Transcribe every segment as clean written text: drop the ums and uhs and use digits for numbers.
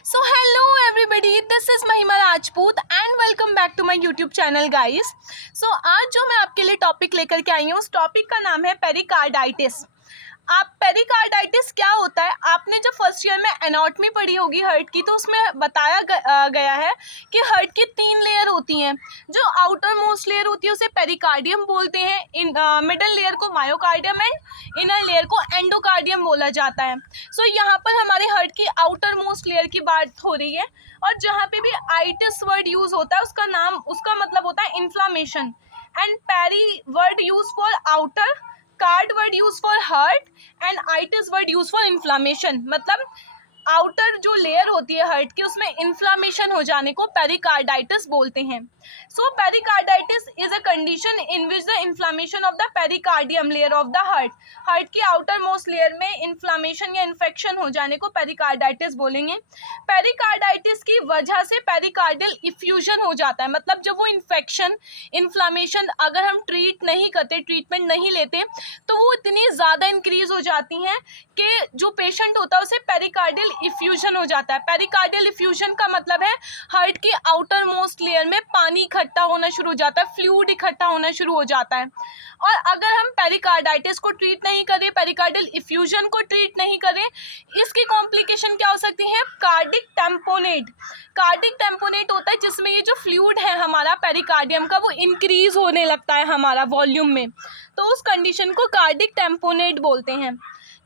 So hello everybody, this is Mahima Rajput and welcome back to my YouTube channel guys. So आज जो मैं आपके लिए टॉपिक लेकर के आई हूँ, उस टॉपिक का नाम है पेरिकार्डाइटिस। आप पेरिकार्डाइटिस क्या होता है, आपने जब फर्स्ट ईयर में एनाटॉमी पढ़ी होगी हार्ट की, तो उसमें बताया गया है कि हार्ट की 3 लेयर होती हैं। जो आउटर मोस्ट लेयर होती है उसे पेरिकार्डियम बोलते हैं, इन मिडल लेयर को मायोकार्डियम एंड इनर लेयर को एंडोकार्डियम बोला जाता है। सो यहाँ पर हमारे हार्ट की आउटर मोस्ट लेयर की बात हो रही है, और जहाँ पे भी आइटिस वर्ड यूज होता है उसका मतलब होता है inflammation. And peri word use for outer, card word use for heart and itis word use for inflammation. मतलब आउटर जो लेयर होती है हार्ट की, उसमें इन्फ्लामेशन हो जाने को पेरिकार्डाइटिस बोलते हैं। So pericarditis is a condition in which the inflammation of the pericardium layer of the heart की आउटर मोस्ट लेयर में इन्फ्लामेशन या इन्फेक्शन हो जाने को पेरिकार्डाइटिस बोलेंगे। पेरिकार्डाइटिस की वजह से पेरिकार्डियल इफ्यूजन हो जाता है। मतलब जब वो इन्फेक्शन, इन्फ्लामेशन अगर हम ट्रीटमेंट नहीं लेते, तो वो इतनी ज़्यादा इंक्रीज हो जाती हैं कि जो पेशेंट होता है उसे पेरिकार्डियल इफ्यूजन हो जाता है। पेरिकार्डियल इफ्यूजन का मतलब है हार्ट की आउटर मोस्ट लेयर में पानी इकट्ठा होना शुरू हो जाता है, फ्लूइड इकट्ठा होना शुरू हो जाता है। और अगर हम पेरिकार्डाइटिस को ट्रीट नहीं करें, पेरिकार्डियल इफ्यूजन को ट्रीट नहीं करें, इसकी कॉम्प्लिकेशन क्या हो सकती है? Cardiac tamponade. कार्डिक टेम्पोनेट होता है जिसमें ये जो फ्लूइड है हमारा पेरिकार्डियम का, वो इंक्रीज होने लगता है हमारा वॉल्यूम में, तो उस कंडीशन को कार्डिक टेम्पोनेट बोलते हैं।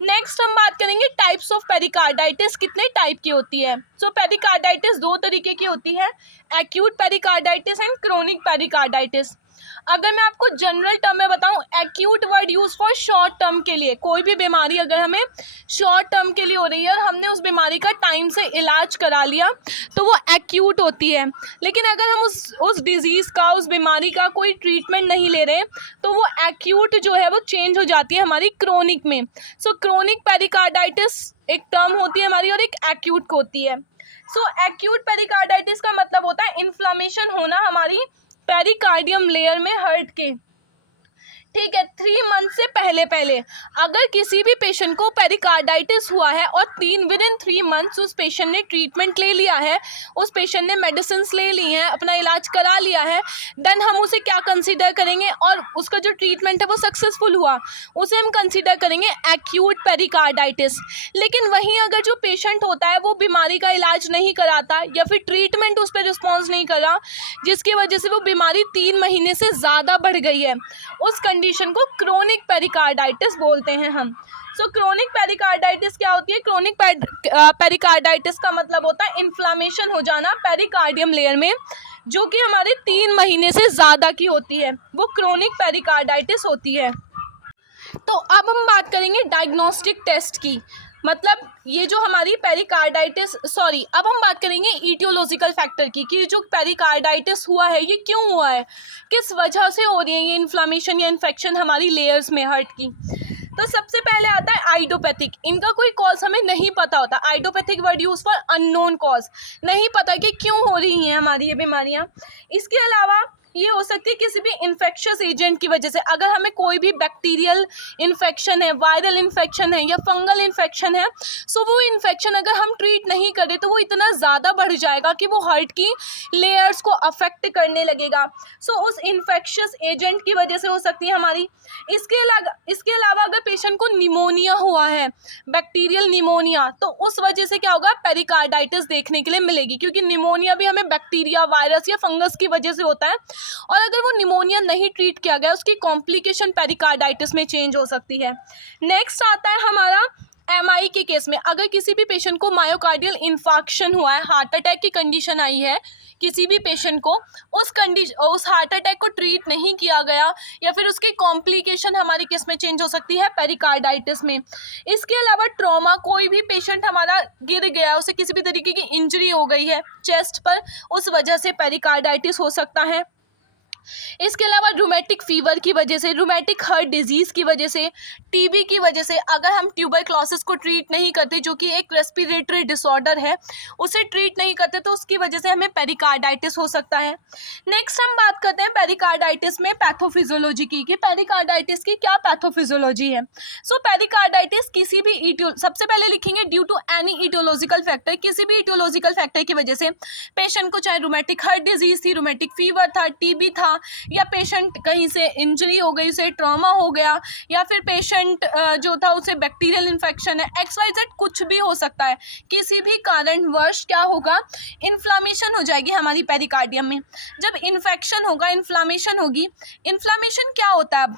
नेक्स्ट हम बात करेंगे टाइप्स ऑफ पेरिकार्डाइटिस, कितने टाइप की होती है। सो पेरिकार्डाइटिस 2 तरीके की होती है, acute pericarditis and chronic pericarditis. अगर मैं आपको जनरल टर्म में बताऊं, acute word use for short term के लिए। कोई भी बीमारी अगर हमें शॉर्ट टर्म के लिए हो रही है और हमने उस बीमारी का टाइम से इलाज करा लिया, तो वो एक्यूट होती है। लेकिन अगर हम उस डिजीज़ का, उस बीमारी का कोई ट्रीटमेंट नहीं ले रहे, तो वो एक्यूट जो है वो चेंज हो जाती है हमारी क्रोनिक में। सो क्रोनिक पेरिकार्डाइटिस एक टर्म होती है हमारी और एक एक्यूट होती है। सो एक्यूट पेरिकार्डाइटिस का मतलब होता है इन्फ्लामेशन होना हमारी पेरिकार्डियम लेयर में हार्ट के, ठीक है। 3 मंथ से पहले अगर किसी भी पेशेंट को पेरिकार्डाइटिस हुआ है और विद इन 3 मंथ्स उस पेशेंट ने ट्रीटमेंट ले लिया है, उस पेशेंट ने मेडिसिन ले ली हैं, अपना इलाज करा लिया है, देन हम उसे क्या कंसीडर करेंगे, और उसका जो ट्रीटमेंट है वो सक्सेसफुल हुआ, उसे हम कंसीडर करेंगे एक्यूट पेरिकार्डाइटिस। लेकिन वहीं अगर जो पेशेंट होता है वो बीमारी का इलाज नहीं कराता या फिर ट्रीटमेंट उस पर रिस्पॉन्स नहीं करा, जिसकी वजह से वो बीमारी 3 महीने से ज़्यादा बढ़ गई है, उस कंडीशन को क्रोनिक पेरिकार्डाइटिस बोलते हैं हम। सो क्रोनिक पेरिकार्डाइटिस क्या होती है? क्रोनिक पेरिकार्डाइटिस का मतलब होता है इन्फ्लामेशन हो जाना पेरिकार्डियम लेयर में, जो कि हमारे 3 महीने से ज़्यादा की होती है, वो क्रोनिक पेरिकार्डाइटिस होती है। तो अब हम बात करेंगे डायग्नोस्टिक टेस्ट की। मतलब ये जो हमारी अब हम बात करेंगे ईटियोलॉजिकल फैक्टर की, कि जो पेरिकार्डाइटिस हुआ है ये क्यों हुआ है, किस वजह से हो रही है ये इन्फ्लामेशन या इन्फेक्शन हमारी लेयर्स में हार्ट की। तो सबसे पहले आता है आइडियोपैथिक। इनका कोई कॉज हमें नहीं पता होता। Idiopathic word use for unknown cause, नहीं पता कि क्यों हो रही हैं हमारी ये बीमारियां। इसके अलावा ये हो सकती है किसी भी इन्फेक्शियस एजेंट की वजह से। अगर हमें कोई भी बैक्टीरियल इन्फेक्शन है, वायरल इन्फेक्शन है या फंगल इन्फेक्शन है, सो वो इन्फेक्शन अगर हम ट्रीट नहीं करें तो वो इतना ज़्यादा बढ़ जाएगा कि वो हार्ट की लेयर्स को अफेक्ट करने लगेगा। सो उस इन्फेक्शियस एजेंट की वजह से हो सकती है हमारी। इसके अलावा अगर पेशेंट को निमोनिया हुआ है, बैक्टीरियल निमोनिया, तो उस वजह से क्या होगा? पेरिकार्डाइटिस देखने के लिए मिलेगी, क्योंकि निमोनिया भी हमें बैक्टीरिया, वायरस या फंगस की वजह से होता है। और अगर वो निमोनिया नहीं ट्रीट किया गया, उसकी कॉम्प्लिकेशन पेरिकार्डाइटिस में चेंज हो सकती है। नेक्स्ट आता है हमारा एमआई के केस में। अगर किसी भी पेशेंट को मायोकार्डियल इन्फार्क्शन हुआ है, हार्ट अटैक की कंडीशन आई है किसी भी पेशेंट को, उस हार्ट अटैक को ट्रीट नहीं किया गया, या फिर उसकी कॉम्प्लिकेशन हमारी किस में चेंज हो सकती है? पेरिकार्डाइटिस में। इसके अलावा ट्रॉमा, कोई भी पेशेंट हमारा गिर गया, उसे किसी भी तरीके की इंजरी हो गई है चेस्ट पर, उस वजह से पेरिकार्डाइटिस हो सकता है। इसके अलावा रूमेटिक फीवर की वजह से, रूमेटिक हार्ट डिजीज़ की वजह से, टीबी की वजह से, अगर हम ट्यूबरक्लोसिस को ट्रीट नहीं करते, जो कि एक रेस्पिरेटरी डिसऑर्डर है, उसे ट्रीट नहीं करते तो उसकी वजह से हमें पेरिकार्डाइटिस हो सकता है। नेक्स्ट हम बात करते हैं पेरिकार्डाइटिस में पैथोफिजियोलॉजी की, कि पेरिकार्डाइटिस की क्या पैथोफिजियोलॉजी है। सो पेरिकार्डाइटिस किसी भी सबसे पहले लिखेंगे due to any etiological factor, किसी भी इटियोलॉजिकल फैक्टर की वजह से पेशेंट को, चाहे रूमेटिक हार्ट डिजीज थी, रूमेटिक फीवर था, टीबी था, या पेशेंट कहीं से इंजरी हो गई, उसे ट्रॉमा हो गया, या फिर पेशेंट जो था उसे बैक्टीरियल इन्फेक्शन है, XYZ कुछ भी हो सकता है। किसी भी कारणवश क्या होगा, इन्फ्लामेशन हो जाएगी हमारी पेरिकार्डियम में। जब इन्फेक्शन होगा, इन्फ्लामेशन होगी, इन्फ्लामेशन क्या होता है? अब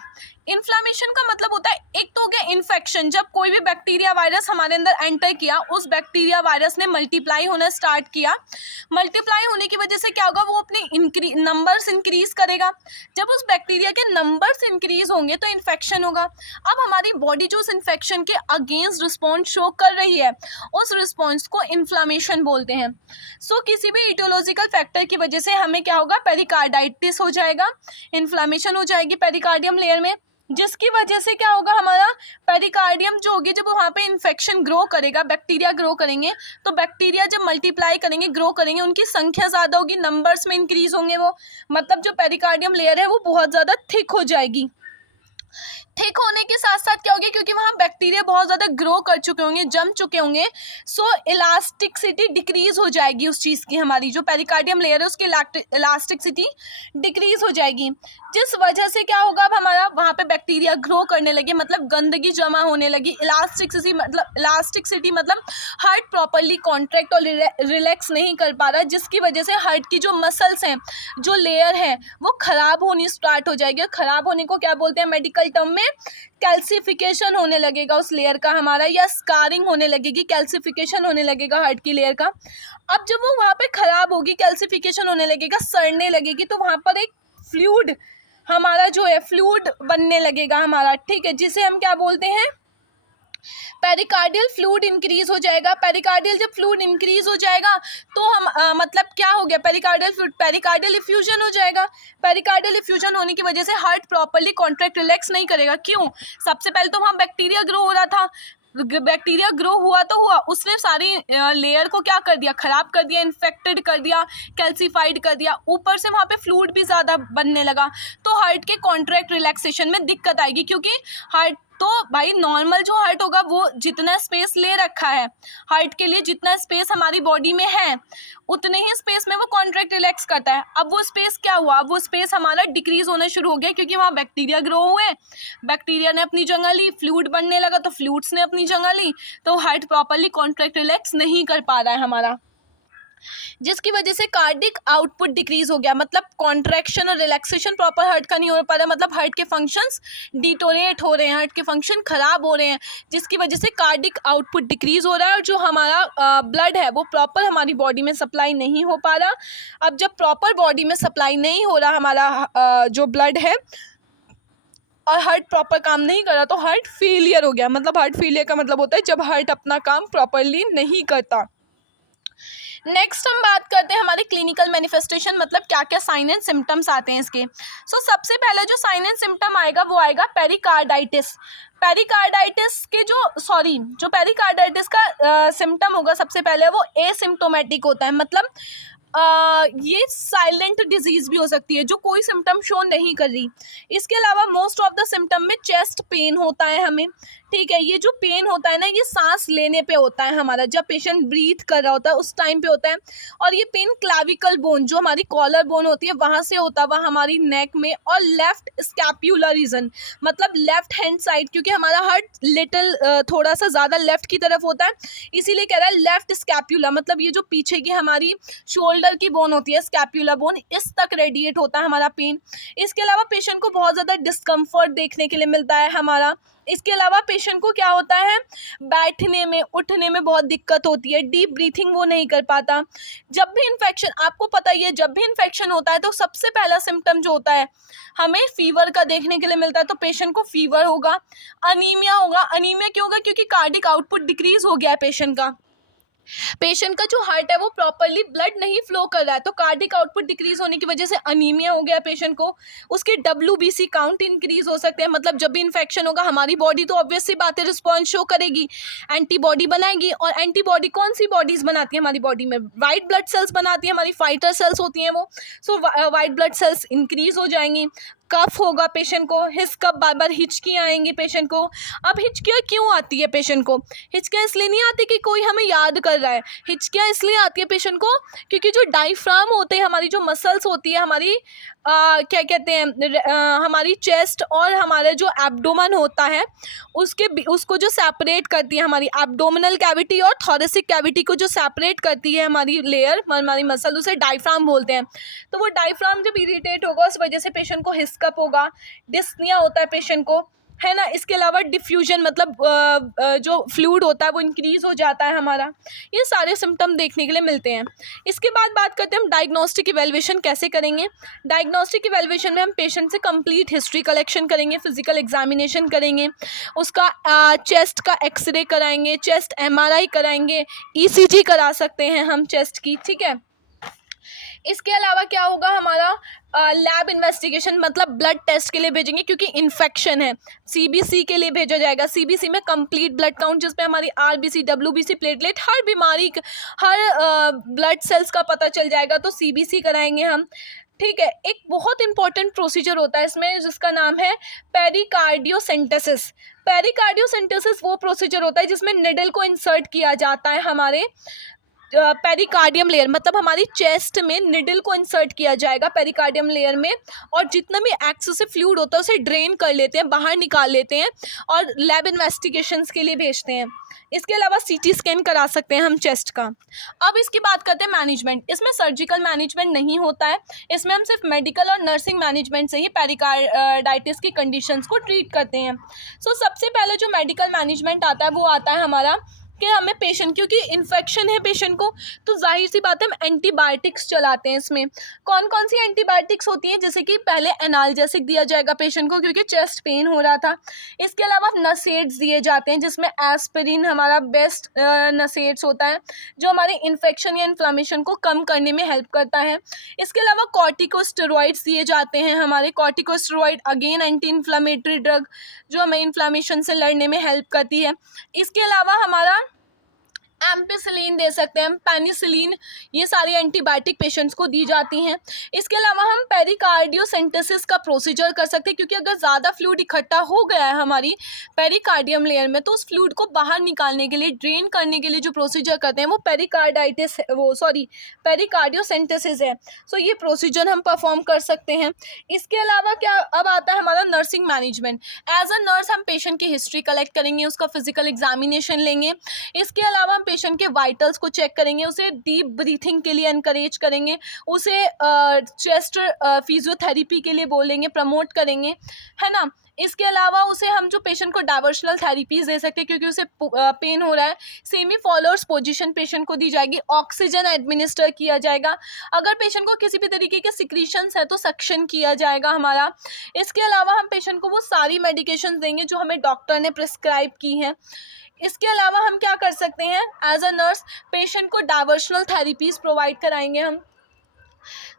इन्फ्लामेशन का मतलब होता है, एक तो हो गया इन्फेक्शन, जब कोई भी बैक्टीरिया वायरस हमारे अंदर एंटर किया, उस बैक्टीरिया वायरस ने मल्टीप्लाई होना स्टार्ट किया, मल्टीप्लाई होने की वजह से क्या होगा, वो अपने नंबर्स इंक्रीज करेगा। जब उस बैक्टीरिया के नंबर्स इंक्रीज होंगे तो इन्फेक्शन होगा। अब हमारी बॉडी जो उस इन्फेक्शन के अगेंस्ट रिस्पॉन्स शो कर रही है, उस रिस्पॉन्स को इन्फ्लामेशन बोलते हैं। सो किसी भी इटियोलॉजिकल फैक्टर की वजह से हमें क्या होगा, पेरिकार्डाइटिस हो जाएगा, इन्फ्लामेशन हो जाएगी पेरिकार्डियम लेयर में, जिसकी वजह से क्या होगा, हमारा पेरिकार्डियम जो होगी, जब वहाँ पे इन्फेक्शन ग्रो करेगा, बैक्टीरिया ग्रो करेंगे, तो बैक्टीरिया जब मल्टीप्लाई करेंगे, ग्रो करेंगे, उनकी संख्या ज़्यादा होगी, नंबर्स में इंक्रीज होंगे वो, मतलब जो पेरिकार्डियम लेयर है वो बहुत ज़्यादा थिक हो जाएगी। थिक होने के साथ साथ क्या होगी, क्योंकि वहाँ बैक्टीरिया बहुत ज़्यादा ग्रो कर चुके होंगे, जम चुके होंगे, सो इलास्टिसिटी डिक्रीज हो जाएगी उस चीज़ की, हमारी जो पेरिकार्डियम लेयर है उसकी इलास्टिसिटी डिक्रीज हो जाएगी, जिस वजह से क्या होगा, अब हमारा वहाँ पे बैक्टीरिया ग्रो करने लगे, मतलब गंदगी जमा होने लगी। इलास्टिसिटी मतलब हार्ट प्रॉपरली कॉन्ट्रैक्ट और रिलैक्स नहीं कर पा रहा, जिसकी वजह से हार्ट की जो मसल्स हैं, जो लेयर है, वो ख़राब होनी स्टार्ट हो जाएगी। ख़राब होने को क्या बोलते हैं मेडिकल टर्म में, कैल्सिफिकेशन होने लगेगा उस लेयर का हमारा, या स्कारिंग होने लगेगी, कैल्सिफिकेशन होने लगेगा हार्ट की लेयर का। अब जब वो वहाँ पे ख़राब होगी, कैल्सिफिकेशन होने लगेगा, सड़ने लगेगी, तो वहाँ पर एक फ्लूइड हमारा जो है, फ्लूइड बनने लगेगा हमारा, ठीक है, जिसे हम क्या बोलते हैं, पेरिकार्डियल फ्लूइड इंक्रीज हो जाएगा। पेरिकार्डियल जब फ्लूइड इंक्रीज हो जाएगा तो हम मतलब क्या हो गया, पेरिकार्डियल फ्लूइड, पेरिकार्डियल इफ्यूजन हो जाएगा। पेरिकार्डियल इफ्यूजन होने की वजह से हार्ट प्रॉपर्ली कॉन्ट्रैक्ट रिलैक्स नहीं करेगा। क्यों? सबसे पहले तो वहाँ बैक्टीरिया ग्रो हो रहा था, बैक्टीरिया ग्रो हुआ तो हुआ, उसने सारी लेयर को क्या कर दिया, खराब कर दिया, इन्फेक्टेड कर दिया, कैल्सीफाइड कर दिया, ऊपर से वहाँ पे फ्लूइड भी ज़्यादा बनने लगा, तो हार्ट के कॉन्ट्रैक्ट रिलैक्सेशन में दिक्कत आएगी। क्योंकि हार्ट तो भाई नॉर्मल जो हार्ट होगा वो जितना स्पेस ले रखा है, हार्ट के लिए जितना स्पेस हमारी बॉडी में है उतने ही स्पेस में वो कॉन्ट्रैक्ट रिलैक्स करता है। अब वो स्पेस क्या हुआ, अब वो स्पेस हमारा डिक्रीज होना शुरू हो गया, क्योंकि वहाँ बैक्टीरिया ग्रो हुए, बैक्टीरिया ने अपनी जगह ली, फ्लूइड बनने लगा तो फ्लूइड्स ने अपनी जगह ली, तो हार्ट प्रॉपर्ली कॉन्ट्रैक्ट रिलैक्स नहीं कर पा रहा है हमारा, जिसकी वजह से कार्डिक आउटपुट डिक्रीज हो गया। मतलब कॉन्ट्रैक्शन और रिलैक्सेशन प्रॉपर हार्ट का नहीं हो पा रहा, मतलब हार्ट के फंक्शंस डिटोरेट हो रहे हैं, हार्ट के फंक्शन खराब हो रहे हैं, जिसकी वजह से कार्डिक आउटपुट डिक्रीज हो रहा है, और जो हमारा ब्लड है वो प्रॉपर हमारी बॉडी में सप्लाई नहीं हो पा रहा। अब जब प्रॉपर बॉडी में सप्लाई नहीं हो रहा हमारा जो ब्लड है, और हार्ट प्रॉपर काम नहीं कर रहा, तो हार्ट फेलियर हो गया। मतलब हार्ट फेलियर का मतलब होता है जब हार्ट अपना काम प्रॉपरली नहीं करता। नेक्स्ट हम बात करते हैं हमारे क्लिनिकल मैनिफेस्टेशन, मतलब क्या क्या साइन एंड सिम्टम्स आते हैं इसके। सबसे पहला जो साइन एंड सिम्टम आएगा वो आएगा पेरिकार्डाइटिस। पेरिकार्डाइटिस के जो पेरिकार्डाइटिस का सिम्टम होगा सबसे पहले वो एसिम्टोमेटिक होता है, मतलब ये साइलेंट डिजीज भी हो सकती है जो कोई सिम्टम शो नहीं कर रही। इसके अलावा मोस्ट ऑफ द सिम्टम में चेस्ट पेन होता है हमें, ठीक है। ये जो पेन होता है ना, ये सांस लेने पे होता है हमारा, जब पेशेंट ब्रीथ कर रहा होता है उस टाइम पे होता है। और ये पेन क्लाविकल बोन, जो हमारी कॉलर बोन होती है वहाँ से होता है, वह हमारी नेक में, और लेफ्ट स्कैप्यूलर रीजन, मतलब लेफ्ट हैंड साइड, क्योंकि हमारा हार्ट लिटिल थोड़ा सा ज़्यादा लेफ्ट की तरफ होता है, इसीलिए कह रहा है लेफ्ट स्कैप्यूला, मतलब ये जो पीछे की हमारी शोल्डर की बोन होती है, स्कैप्यूला बोन, इस तक रेडिएट होता है हमारा पेन। इसके अलावा पेशेंट को बहुत ज़्यादा डिस्कम्फर्ट देखने के लिए मिलता है हमारा। इसके अलावा पेशेंट को क्या होता है, बैठने में उठने में बहुत दिक्कत होती है, डीप ब्रीथिंग वो नहीं कर पाता। जब भी इन्फेक्शन, आपको पता ही है, जब भी इन्फेक्शन होता है तो सबसे पहला सिम्टम जो होता है हमें फीवर का देखने के लिए मिलता है। तो पेशेंट को फीवर होगा, अनीमिया होगा। अनीमिया क्यों होगा? क्योंकि कार्डिक आउटपुट डिक्रीज हो गया है पेशेंट का। पेशेंट का जो हार्ट है वो प्रॉपरली ब्लड नहीं फ्लो कर रहा है, तो कार्डिक आउटपुट डिक्रीज होने की वजह से अनीमिया हो गया पेशेंट को, उसके WBC काउंट इंक्रीज हो सकते हैं। मतलब जब भी इन्फेक्शन होगा हमारी बॉडी तो ऑब्वियस सी बात है रिस्पॉन्स शो करेगी, एंटीबॉडी बनाएगी। और एंटीबॉडी कौन सी बॉडीज बनाती है हमारी बॉडी में? वाइट ब्लड सेल्स बनाती है, हमारी फाइटर सेल्स होती हैं वो। So white blood cells increase हो जाएंगी। कफ होगा पेशेंट को, हिचकफ, बार बार हिचकियाँ आएंगी पेशेंट को। अब हिचकियाँ क्यों आती है पेशेंट को? हिचकियाँ इसलिए नहीं आती कि कोई हमें याद कर रहा है, हिचकियाँ इसलिए आती है पेशेंट को क्योंकि जो डायफ्राम होते हैं, हमारी जो मसल्स होती है, हमारी क्या कहते हैं, हमारी चेस्ट और हमारा जो एब्डोमेन होता है उसको जो सेपरेट करती है, हमारी एब्डोमिनल कैविटी और थोरेसिक कैविटी को जो सेपरेट करती है हमारी लेयर, हमारी मसल, उसे डायफ्राम बोलते हैं। तो वो डायफ्राम जब इरिटेट होगा उस वजह से पेशेंट को हिस्कअप होगा, डिस्निया होता है पेशेंट को, है ना। इसके अलावा डिफ्यूजन, मतलब जो फ्लूइड होता है वो इंक्रीज हो जाता है हमारा। ये सारे सिम्टम देखने के लिए मिलते हैं। इसके बाद बात करते हैं हम डायग्नोस्टिक इवैल्यूएशन कैसे करेंगे। डायग्नोस्टिक इवैल्यूएशन में हम पेशेंट से कंप्लीट हिस्ट्री कलेक्शन करेंगे, फिजिकल एग्जामिनेशन करेंगे, उसका चेस्ट का एक्सरे कराएंगे, चेस्ट MRI कराएंगे, ECG करा सकते हैं हम चेस्ट की, ठीक है। इसके अलावा क्या होगा, हमारा लैब इन्वेस्टिगेशन, मतलब ब्लड टेस्ट के लिए भेजेंगे क्योंकि इन्फेक्शन है, CBC के लिए भेजा जाएगा। CBC में कंप्लीट ब्लड काउंट, जिसमें हमारी RBC, WBC, प्लेटलेट, हर बीमारी, हर ब्लड सेल्स का पता चल जाएगा, तो CBC कराएंगे हम, ठीक है। एक बहुत इंपॉर्टेंट प्रोसीजर होता है इसमें जिसका नाम है पेरिकार्डियोसेंटेसिस। पेरिकार्डियोसेंटेसिस वो प्रोसीजर होता है जिसमें निडल को इंसर्ट किया जाता है हमारे पेरिकार्डियम लेयर, मतलब हमारी चेस्ट में निडल को इंसर्ट किया जाएगा पेरिकार्डियम लेयर में, और जितना भी एक्सेसिव फ्लूइड होता है उसे ड्रेन कर लेते हैं, बाहर निकाल लेते हैं और लैब इन्वेस्टिगेशंस के लिए भेजते हैं। इसके अलावा CT स्कैन करा सकते हैं हम चेस्ट का। अब इसकी बात करते हैं मैनेजमेंट। इसमें सर्जिकल मैनेजमेंट नहीं होता है, इसमें हम सिर्फ मेडिकल और नर्सिंग मैनेजमेंट से ही पेरिकार्डाइटिस की कंडीशंस को ट्रीट करते हैं। सो सबसे पहले जो मेडिकल मैनेजमेंट आता है वो आता है हमारा कि हमें पेशेंट, क्योंकि इन्फेक्शन है पेशेंट को, तो जाहिर सी बात है हम एंटीबायोटिक्स चलाते हैं। इसमें कौन कौन सी एंटीबायोटिक्स होती हैं? जैसे कि पहले एनाल्जेसिक दिया जाएगा पेशेंट को क्योंकि चेस्ट पेन हो रहा था। इसके अलावा नसेड्स दिए जाते हैं जिसमें एस्पिरिन हमारा बेस्ट नसेड्स होता है जो हमारे इन्फेक्शन या इन्फ्लामेशन को कम करने में हेल्प करता है। इसके अलावा कॉर्टिकोस्टेरॉइड्स दिए जाते हैं हमारे। Corticosteroid again anti inflammatory drug जो हमें इन्फ्लामेशन से लड़ने में हेल्प करती है। इसके अलावा हमारा एम्पिसिलिन दे सकते हैं हम, पेनिसिलिन, ये सारी एंटीबायोटिक पेशेंट्स को दी जाती हैं। इसके अलावा हम पेरिकार्डियोसेंटेसिस का प्रोसीजर कर सकते हैं क्योंकि अगर ज़्यादा फ्लूइड इकट्ठा हो गया है हमारी पेरिकार्डियम लेयर में तो उस फ्लूइड को बाहर निकालने के लिए, ड्रेन करने के लिए जो प्रोसीजर करते हैं वो पेरिकार्डियोसेंटेसिस है। सो ये प्रोसीजर हम परफॉर्म कर सकते हैं। इसके अलावा क्या अब आता है हमारा nursing management. As a nurse हम पेशेंट की हिस्ट्री कलेक्ट करेंगे, उसका फिजिकल एग्जामिनेशन लेंगे। इसके अलावा हम पेशेंट के वाइटल्स को चेक करेंगे, उसे डीप ब्रीथिंग के लिए एनकरेज करेंगे, उसे चेस्ट फिजियोथेरेपी के लिए बोलेंगे, प्रमोट करेंगे, है ना। इसके अलावा उसे हम जो पेशेंट को डाइवर्शनल थेरेपीज दे सकते हैं क्योंकि उसे पेन हो रहा है। सेमी फॉलोअर्स पोजीशन पेशेंट को दी जाएगी, ऑक्सीजन एडमिनिस्टर किया जाएगा। अगर पेशेंट को किसी भी तरीके के सिक्रीशंस है तो सक्शन किया जाएगा हमारा। इसके अलावा हम पेशेंट को वो सारी मेडिकेशन देंगे जो हमें डॉक्टर ने प्रिस्क्राइब की हैं। इसके अलावा हम क्या कर सकते हैं, एज अ नर्स पेशेंट को डाइवर्शनल थेरेपीज प्रोवाइड कराएंगे हम।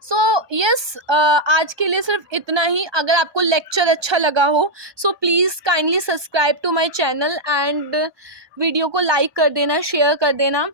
सो यस, आज के लिए सिर्फ इतना ही। अगर आपको लेक्चर अच्छा लगा हो so please kindly subscribe to my channel and video को लाइक कर देना, शेयर कर देना।